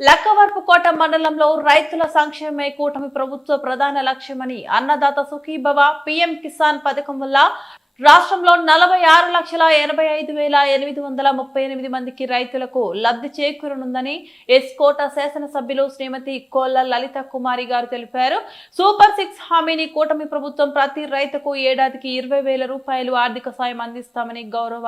లక్కవర్పుకోట మండలంలో రైతుల సంక్షేమే కూటమి ప్రభుత్వ ప్రధాన లక్ష్యమని అన్నదాత సుఖీభవ పీఎం కిసాన్ పథకం వల్ల రాష్ట్రంలో నలభై ఆరు లక్షల ఎనభై ఐదు వేల ఎనిమిది వందల ముప్పై ఎనిమిది మందికి రైతులకు లబ్ధి చేకూరనుందని ఎస్కోట శాసనసభ్యులు శ్రీమతి కోల్ల లలిత కుమారి గారు తెలిపారు. సూపర్ సిక్స్ హామీని కూటమి ప్రభుత్వం ప్రతి రైతుకు ఏడాదికి ఇరవై వేల రూపాయలు ఆర్థిక సాయం అందిస్తామని గౌరవ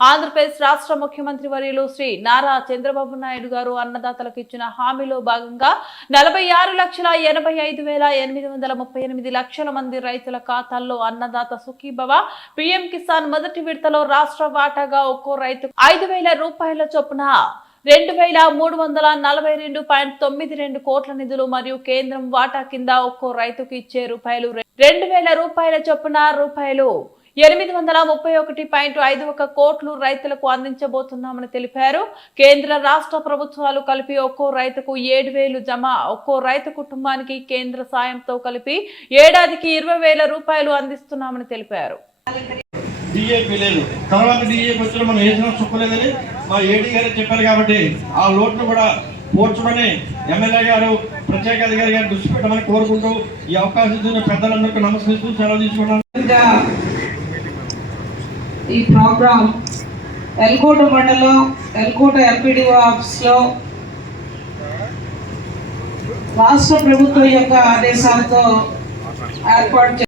ఆంధ్రప్రదేశ్ రాష్ట్ర ముఖ్యమంత్రి వర్యులు శ్రీ నారా చంద్రబాబు నాయుడు గారు అన్నదాతలకు ఇచ్చిన హామీలో భాగంగా నలభై ఆరు లక్షల ఎనభై ఐదు వేల ఎనిమిది వందల ముప్పై ఎనిమిది లక్షల మంది రైతుల ఖాతాల్లో అన్నదాత సుఖీభవ పీఎం కిసాన్ మొదటి విడతలో రాష్ట్ర వాటాగా ఒక్కో రైతు ఐదు వేల రూపాయల చొప్పున రెండు వేల మూడు వందల నలభై రెండు పాయింట్ తొమ్మిది రెండు కోట్ల నిధులు మరియు కేంద్రం వాటా కింద ఒక్కో రైతుకు ఇచ్చే రూపాయలు రెండు వేల రూపాయల చొప్పున రూపాయలు ఎనిమిది వందల ముప్పై ఒకటి పాయింట్ ఐదు ఒక కోట్లు రైతులకు అందించబోతున్నామని తెలిపారు. కేంద్ర రాష్ట్ర ప్రభుత్వాలు కలిపి ఒక్కో రైతుకు ఏడు వేలు జమ ఒక్కో రైతు కుటుంబానికి కేంద్ర సాయంతో కలిపి ఏడాదికి ఇరవై వేల రూపాయలు అందిస్తున్నామని తెలిపారు. డిఏపి లేదు. తర్వాత డిఏపి వచ్చిన మనం వేసిన చుక్కలేదని మా ఏడీ గారు చెప్పారు కాబట్టి ఆ లోటును కూడా పోర్చమని ఎమ్మెల్యే గారు ప్రత్యేక అధికారి గారు దృష్టి పెట్టమని కోరుకుంటూ ఈ అవకాశం ఇచ్చిన పెద్దలందరికీ నమస్కరిస్తూ సెలవు తీసుకున్నాను ఇంకా ఈ ప్రోగ్రామ్ ఎల్కోట మండలం ఎల్కోట ఎంపీడీఓ ఆఫీస్లో రాష్ట్ర ప్రభుత్వం యొక్క ఆదేశాలతో ఏర్పాటు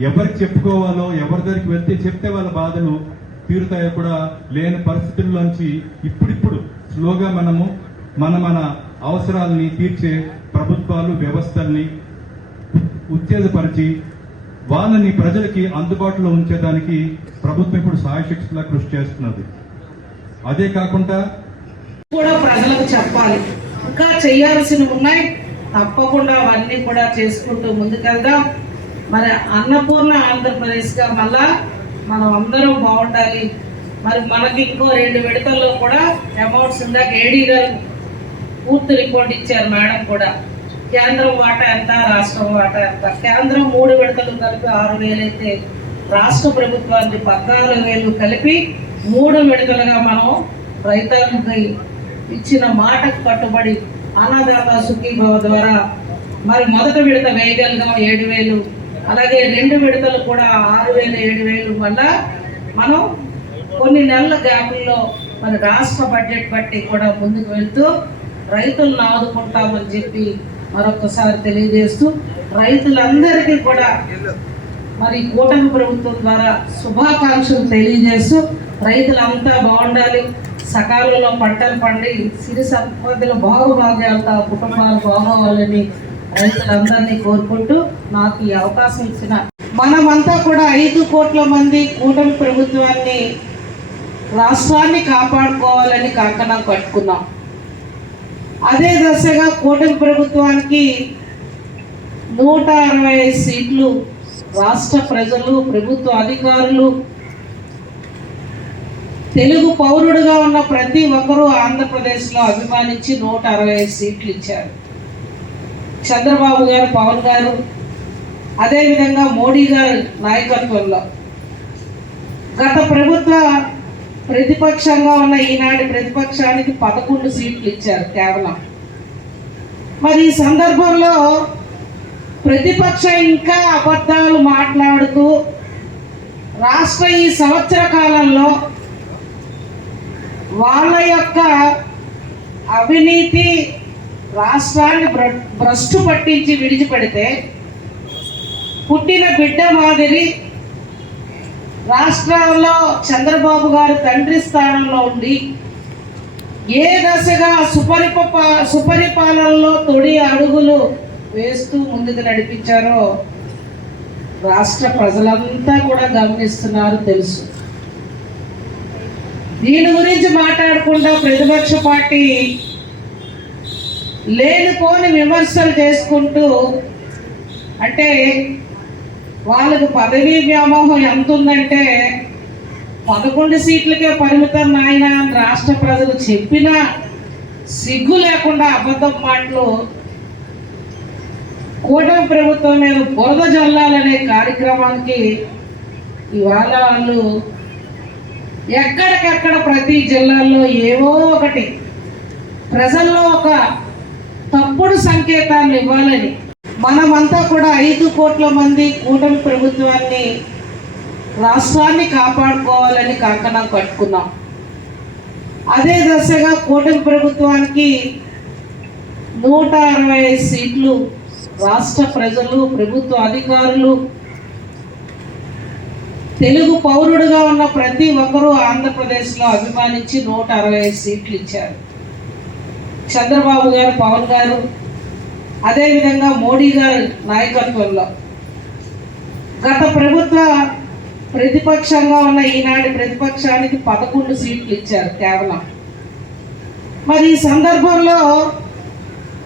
ఎవరికి చెప్పుకోవాలో ఎవరి దగ్గరికి వెళ్తే చెప్తే వాళ్ళ బాధలు తీరుతాయో కూడా లేని పరిస్థితుల్లోంచి ఇప్పుడిప్పుడు స్లోగా మనము మన మన అవసరాలని తీర్చే ప్రభుత్వాలు వ్యవస్థల్ని ఉత్తేజపరిచి వాళ్ళని ప్రజలకి అందుబాటులో ఉంచేదానికి ప్రభుత్వం ఇప్పుడు సాయశక్తిలా కృషి చేస్తున్నది. అదే కాకుండా కూడా ప్రజలకు చెప్పాలి. ఇంకా చేయాల్సినవి ఉన్నాయి. తప్పకుండా అవన్నీ కూడా చేసుకుంటూ ముందుకెళ్దాం. మరి అన్నపూర్ణ ఆంధ్రప్రదేశ్గా మళ్ళా మనం అందరం బాగుండాలి. మరి మనకి ఇంకో రెండు విడతల్లో కూడా అమౌంట్స్ ఇందాక ఏడీ గారు పూర్తి రిపోర్ట్ ఇచ్చారు మేడం కూడా. కేంద్రం వాటా ఎంత రాష్ట్రం వాటా ఎంత? కేంద్రం మూడు విడతలు కలిపి ఆరు వేలైతే అయితే రాష్ట్ర ప్రభుత్వానికి పద్నాలుగు వేలు కలిపి మూడు విడతలుగా మనం రైతాంగకి ఇచ్చిన మాటకు కట్టుబడి అన్నదాత సుఖీభవ ద్వారా మరి మొదటి విడత వేయగలిగాం ఏడు వేలు. అలాగే రెండు విడతలు కూడా ఆరు వేలు ఏడు వేలు వల్ల మనం కొన్ని నెలల గ్యాపుల్లో మన రాష్ట్ర బడ్జెట్ బట్టి కూడా ముందుకు వెళ్తూ రైతులను ఆదుకుంటామని చెప్పి మరొకసారి తెలియజేస్తూ రైతులందరికీ కూడా మరి కూటమి ప్రభుత్వం ద్వారా శుభాకాంక్షలు తెలియజేస్తూ రైతులంతా బాగుండాలి. సకాలంలో పంటలు పండి సిరి సంపదలు బాగుభాగ్యాలతో కుటుంబాలు బాగోవాలని రైతులందరినీ కోరుకుంటూ నాకు ఈ అవకాశం ఇచ్చిన మనమంతా కూడా ఐదు కోట్ల మంది కూటమి ప్రభుత్వాన్ని రాష్ట్రాన్ని కాపాడుకోవాలని కంకణం కట్టుకున్నాం. అదే దశగా కూటమి ప్రభుత్వానికి నూట అరవై ఐదు సీట్లు రాష్ట్ర ప్రజలు ప్రభుత్వ అధికారులు తెలుగు పౌరుడుగా ఉన్న ప్రతి ఒక్కరూ ఆంధ్రప్రదేశ్లో అభిమానించి నూట అరవై ఐదు సీట్లు ఇచ్చారు. చంద్రబాబు గారు పవన్ గారు అదేవిధంగా మోడీ గారి నాయకత్వంలో. గత ప్రభుత్వ ప్రతిపక్షంగా ఉన్న ఈనాటి ప్రతిపక్షానికి పదకొండు సీట్లు ఇచ్చారు కేవలం. మరి ఈ సందర్భంలో ప్రతిపక్షం ఇంకా అబద్ధాలు మాట్లాడుతూ రాష్ట్ర ఈ సంవత్సర కాలంలో వాళ్ళ యొక్క అవినీతి రాష్ట్రాన్ని భ్రష్టు పట్టించి విడిచిపెడితే పుట్టిన బిడ్డ మాదిరి రాష్ట్రంలో చంద్రబాబు గారు తండ్రి స్థానంలో ఉండి ఏ దశగా సుపరిప సుపరిపాలనలో తొడి అడుగులు వేస్తూ ముందుకు నడిపించారో రాష్ట్ర ప్రజలంతా కూడా గమనిస్తున్నారు తెలుసు. దీని గురించి మాట్లాడకుండా ప్రతిపక్ష పార్టీ లేనిపోని విమర్శలు చేసుకుంటూ అంటే వాళ్ళకు పదవీ వ్యామోహం ఎంత ఉందంటే పదకొండు సీట్లకే పరిమితం నాయన అని రాష్ట్ర ప్రజలు చెప్పినా సిగ్గు లేకుండా అబద్ధం మాటలు కూటమి ప్రభుత్వం మీద బురద జల్లాలనే కార్యక్రమానికి ఇవాళ వాళ్ళు ఎక్కడికక్కడ ప్రతి జిల్లాల్లో ఏవో ఒకటి ప్రజల్లో ఒక తప్పుడు సంకేతాలు ఇవ్వాలని. మనమంతా కూడా ఐదు కోట్ల మంది కూటమి ప్రభుత్వాన్ని రాష్ట్రాన్ని కాపాడుకోవాలని కంకణం కట్టుకున్నాం. అదే దశగా కూటమి ప్రభుత్వానికి నూట అరవై సీట్లు రాష్ట్ర ప్రజలు ప్రభుత్వ అధికారులు తెలుగు పౌరుడుగా ఉన్న ప్రతి ఒక్కరూ ఆంధ్రప్రదేశ్లో అభిమానించి నూట అరవై సీట్లు ఇచ్చారు. చంద్రబాబు గారు పవన్ గారు అదేవిధంగా మోడీ గారి నాయకత్వంలో. గత ప్రభుత్వ ప్రతిపక్షంగా ఉన్న ఈనాటి ప్రతిపక్షానికి పదకొండు సీట్లు ఇచ్చారు కేవలం. మరి ఈ సందర్భంలో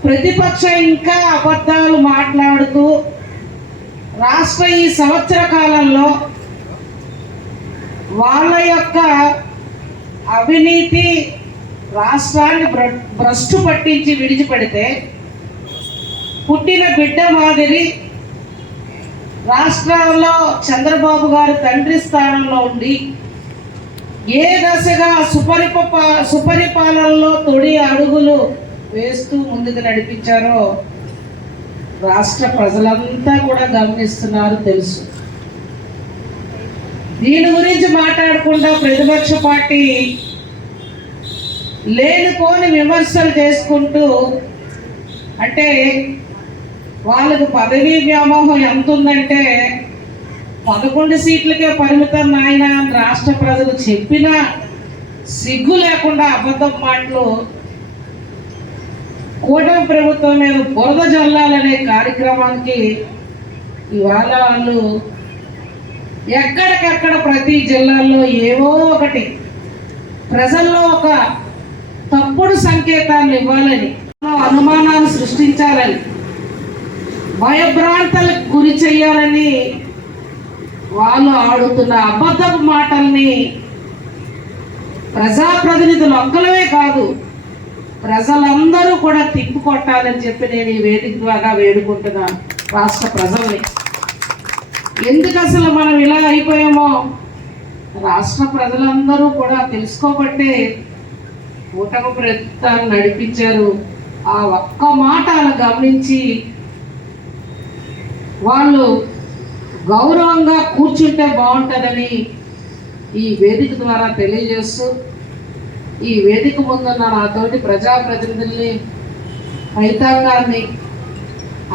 ప్రతిపక్షం ఇంకా అబద్ధాలు మాట్లాడుతూ రాష్ట్ర ఈ సంవత్సర కాలంలో వాళ్ళ యొక్క అవినీతి రాష్ట్రాన్ని భ్రష్టు పట్టించి విడిచిపెడితే పుట్టిన బిడ్డ మాదిరి రాష్ట్రంలో చంద్రబాబు గారు తండ్రి స్థానంలో ఉండి ఏ దశగా సుపరిప సుపరిపాలనలో తొడి అడుగులు వేస్తూ ముందుకు నడిపించారో రాష్ట్ర ప్రజలంతా కూడా గమనిస్తున్నారు తెలుసు. దీని గురించి మాట్లాడకుండా ప్రతిపక్ష పార్టీ లేనిపోని విమర్శలు చేసుకుంటూ అంటే వాళ్ళకు పదవీ వ్యామోహం ఎంత ఉందంటే పదకొండు సీట్లకే పరిమితం నాయన అని రాష్ట్ర ప్రజలు చెప్పినా సిగ్గు లేకుండా అబద్ధం మాటలు. కూటమి ప్రభుత్వం మీద బురద జల్లాలనే కార్యక్రమానికి ఇవాళ వాళ్ళు ఎక్కడికక్కడ ప్రతి జిల్లాల్లో ఏవో ఒకటి ప్రజల్లో ఒక తప్పుడు సంకేతాలు ఇవ్వాలని అనుమానాలు సృష్టించాలని భయభ్రాంతలకు గురి చేయాలని వాళ్ళు ఆడుతున్న అబద్ధపు మాటల్ని ప్రజాప్రతినిధులు ఒక్కలమే కాదు ప్రజలందరూ కూడా తిప్పుకొట్టాలని చెప్పి నేను ఈ వేదిక ద్వారా వేడుకుంటున్నాను రాష్ట్ర ప్రజల్ని. ఎందుకు అసలు మనం ఇలా అయిపోయామో? రాష్ట్ర ప్రజలందరూ కూడా తెలుసుకోబట్టే కూటమి ప్రభుత్వాన్ని నడిపించారు. ఆ ఒక్క మాట అలా గమనించి వాళ్ళు గౌరవంగా కూర్చుంటే బాగుంటుందని ఈ వేదిక ద్వారా తెలియజేస్తూ ఈ వేదిక ముందున్న నాతోటి ప్రజాప్రతినిధుల్ని రైతాంగాన్ని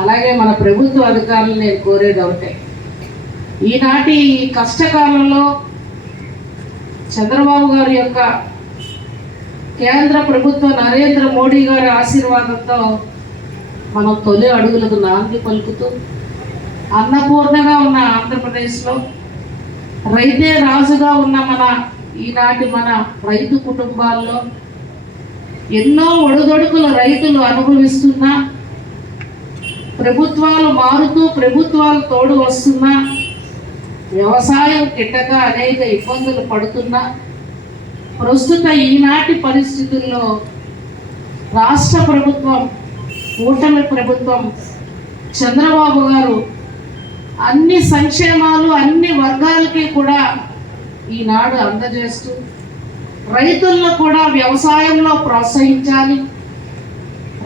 అలాగే మన ప్రభుత్వ అధికారులు నేను కోరేది ఒకటే. ఈనాటి ఈ కష్టకాలంలో చంద్రబాబు గారి యొక్క కేంద్ర ప్రభుత్వ నరేంద్ర మోడీ గారి ఆశీర్వాదంతో మనం తొలి అడుగులకు నాంది పలుకుతూ అన్నపూర్ణగా ఉన్న ఆంధ్రప్రదేశ్లో రైతే రాజుగా ఉన్న మన ఈనాటి మన రైతు కుటుంబాల్లో ఎన్నో ఒడుదొడుకులు రైతులు అనుభవిస్తున్నా ప్రభుత్వాలు మారుతూ ప్రభుత్వాలు తోడు వస్తున్నా వ్యవసాయం కిట్టక అనేక ఇబ్బందులు పడుతున్నా ప్రస్తుత ఈనాటి పరిస్థితుల్లో రాష్ట్ర ప్రభుత్వం కూటమి ప్రభుత్వం చంద్రబాబు గారు అన్ని సంక్షేమాలు అన్ని వర్గాలకి కూడా ఈనాడు అందజేస్తూ రైతులను కూడా వ్యవసాయంలో ప్రోత్సహించాలి.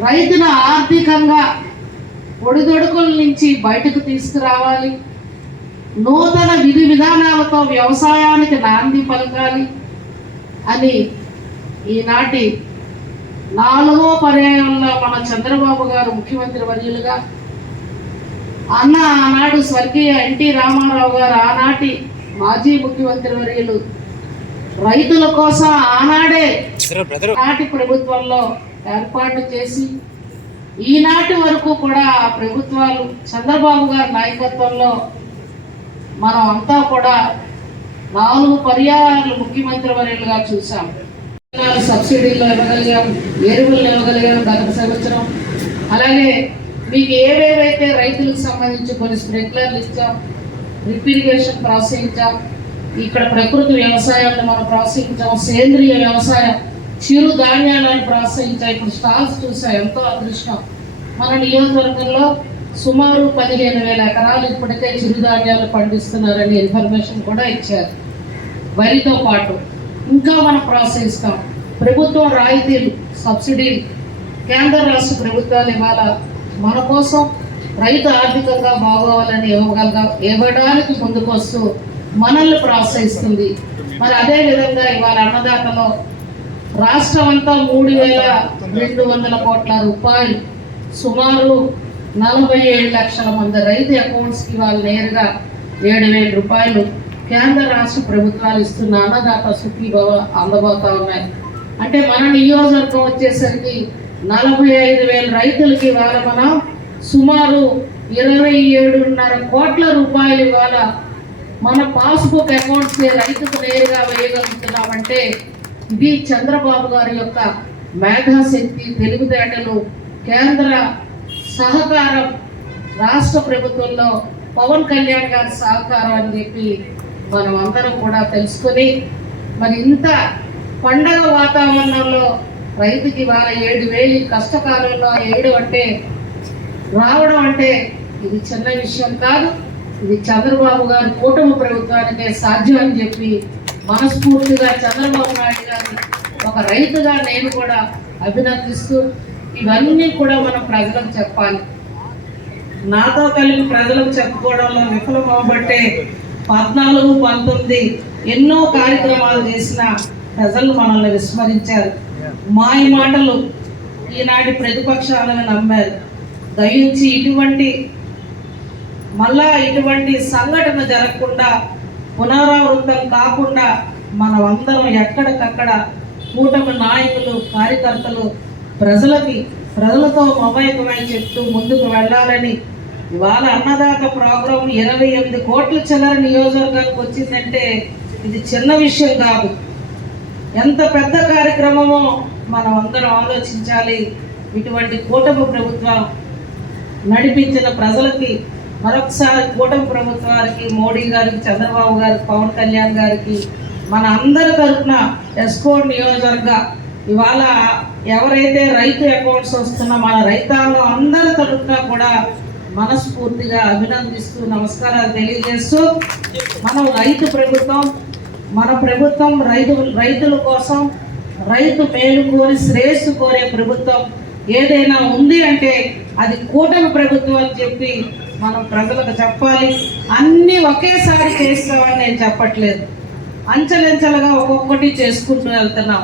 రైతును ఆర్థికంగా ఒడిదొడుకుల నుంచి బయటకు తీసుకురావాలి. నూతన విధి విధానాలతో వ్యవసాయానికి నాంది పలకాలి. అని ఈనాటి నాలుగో పర్యాయంలో మన చంద్రబాబు గారు ముఖ్యమంత్రి వర్యులుగా అన్న ఆనాడు స్వర్గీయ ఎన్టీ రామారావు గారు ఆనాటి మాజీ ముఖ్యమంత్రి వర్యులు రైతుల కోసం ఆనాడే నాటి ప్రభుత్వంలో ఏర్పాటు చేసి ఈనాటి వరకు కూడా ఆ ప్రభుత్వాలు చంద్రబాబు గారి నాయకత్వంలో మనం అంతా కూడా నాలుగు పర్యాయాలు ముఖ్యమంత్రి వర్యులుగా చూసాం విత్తనాలు ఇవ్వగలిగాం ఎరువులు ఇవ్వగలిగాం గత సంవత్సరం. అలాగే మీకు ఏవేవైతే రైతులకు సంబంధించి కొన్ని స్ప్రింక్లర్లు ఇచ్చాం డ్రిప్ ఇరిగేషన్ ప్రోత్సహించాం ఇక్కడ ప్రకృతి వ్యవసాయాన్ని మనం ప్రోత్సహించాం సేంద్రియ వ్యవసాయం చిరు ధాన్యాలను ప్రోత్సహించాం ఇప్పుడు స్టాల్స్ చూసాం ఎంతో అదృష్టం. మన నియోజకవర్గంలో సుమారు పదిహేను వేల ఎకరాలు ఇప్పటికే చిరుధాన్యాలు పండిస్తున్నారని ఇన్ఫర్మేషన్ కూడా ఇచ్చారు. వరితో పాటు ఇంకా మనం ప్రోత్సహిస్తాం ప్రభుత్వం రాయితీలు సబ్సిడీలు కేంద్ర రాష్ట్ర ప్రభుత్వాలు ఇవాళ మన కోసం రైతు ఆర్థికంగా బాగోవాలని ఇవ్వగలగ? ఇవ్వడానికి ముందుకొస్తూ మనల్ని ప్రోత్సహిస్తుంది. మరి అదే విధంగా ఇవాళ అన్నదాతలో రాష్ట్రం అంతా మూడు వేల రెండు వందల కోట్ల రూపాయలు సుమారు నలభై ఏడు లక్షల మంది రైతు అకౌంట్స్కి వాళ్ళు నేరుగా ఏడు వేల రూపాయలు కేంద్ర రాష్ట్ర ప్రభుత్వాలు ఇస్తున్న అన్నదాత సుఖీభవ అందబోతా ఉన్నాయి. అంటే మన నియోజకవర్గం వచ్చేసరికి నలభై ఐదు వేల రైతులకి ఇవాళ మనం సుమారు ఇరవై ఏడున్నర కోట్ల రూపాయలు ఇవాళ మన పాస్బుక్ అకౌంట్స్ రైతుకు నేరుగా వేయగలుగుతున్నామంటే ఇది చంద్రబాబు గారి యొక్క మేధాశక్తి తెలివితేటలు కేంద్ర సహకారం రాష్ట్ర ప్రభుత్వంలో పవన్ కళ్యాణ్ గారి సహకారం అని చెప్పి మనం అందరం కూడా తెలుసుకొని మరి ఇంత పండగ వాతావరణంలో రైతుకి ఇవాళ ఏడు వేలు కష్టకాలంలో ఏడు అంటే రావడం అంటే ఇది చిన్న విషయం కాదు. ఇది చంద్రబాబు గారు కూటమి ప్రభుత్వానికే సాధ్యం అని చెప్పి మనస్ఫూర్తిగా చంద్రబాబు నాయుడు గారిని ఒక రైతుగా నేను కూడా అభినందిస్తూ ఇవన్నీ కూడా మనం ప్రజలకు చెప్పాలి. నాతో కలిపి ప్రజలకు చెప్పుకోవడంలో విఫలం అవ్వబట్టే పద్నాలుగు పంతొమ్మిది ఎన్నో కార్యక్రమాలు చేసిన ప్రజలు మనల్ని విస్మరించారు. మాయ మాటలు ఈనాటి ప్రతిపక్షాలను నమ్మారు. దయించి ఇటువంటి మళ్ళా ఇటువంటి సంఘటన జరగకుండా పునరావృతం కాకుండా మనమందరం ఎక్కడికక్కడ కూటమి నాయకులు కార్యకర్తలు ప్రజలకి ప్రజలతో మమేకమై చెప్తూ ముందుకు వెళ్ళాలని ఇవాళ అన్నదాత ప్రోగ్రాం ఇరవై ఎనిమిది కోట్ల చిల్లర నియోజకవర్గానికి వచ్చిందంటే ఇది చిన్న విషయం కాదు. ఎంత పెద్ద కార్యక్రమమో మనం అందరం ఆలోచించాలి. ఇటువంటి కూటమి ప్రభుత్వం నడిపించిన ప్రజలకి మరొకసారి కూటమి ప్రభుత్వానికి మోడీ గారికి చంద్రబాబు గారికి పవన్ కళ్యాణ్ గారికి మన అందరి తరఫున ఎస్కోడ్ నియోజకవర్గ ఇవాళ ఎవరైతే రైతు అకౌంట్స్ వస్తున్న మన రైతాంగం అందరి తరఫున కూడా మనస్ఫూర్తిగా అభినందిస్తూ నమస్కారాలు తెలియజేస్తూ మనం రైతు ప్రభుత్వం మన ప్రభుత్వం రైతు రైతుల కోసం రైతు మేలు కోరి శ్రేయస్సు కోరే ప్రభుత్వం ఏదైనా ఉంది అంటే అది కూటమి ప్రభుత్వం అని చెప్పి మనం ప్రజలకు చెప్పాలి. అన్నీ ఒకేసారి చేస్తామని నేను చెప్పట్లేదు. అంచెలంచెలుగా ఒక్కొక్కటి చేసుకుంటూ వెళ్తున్నాం.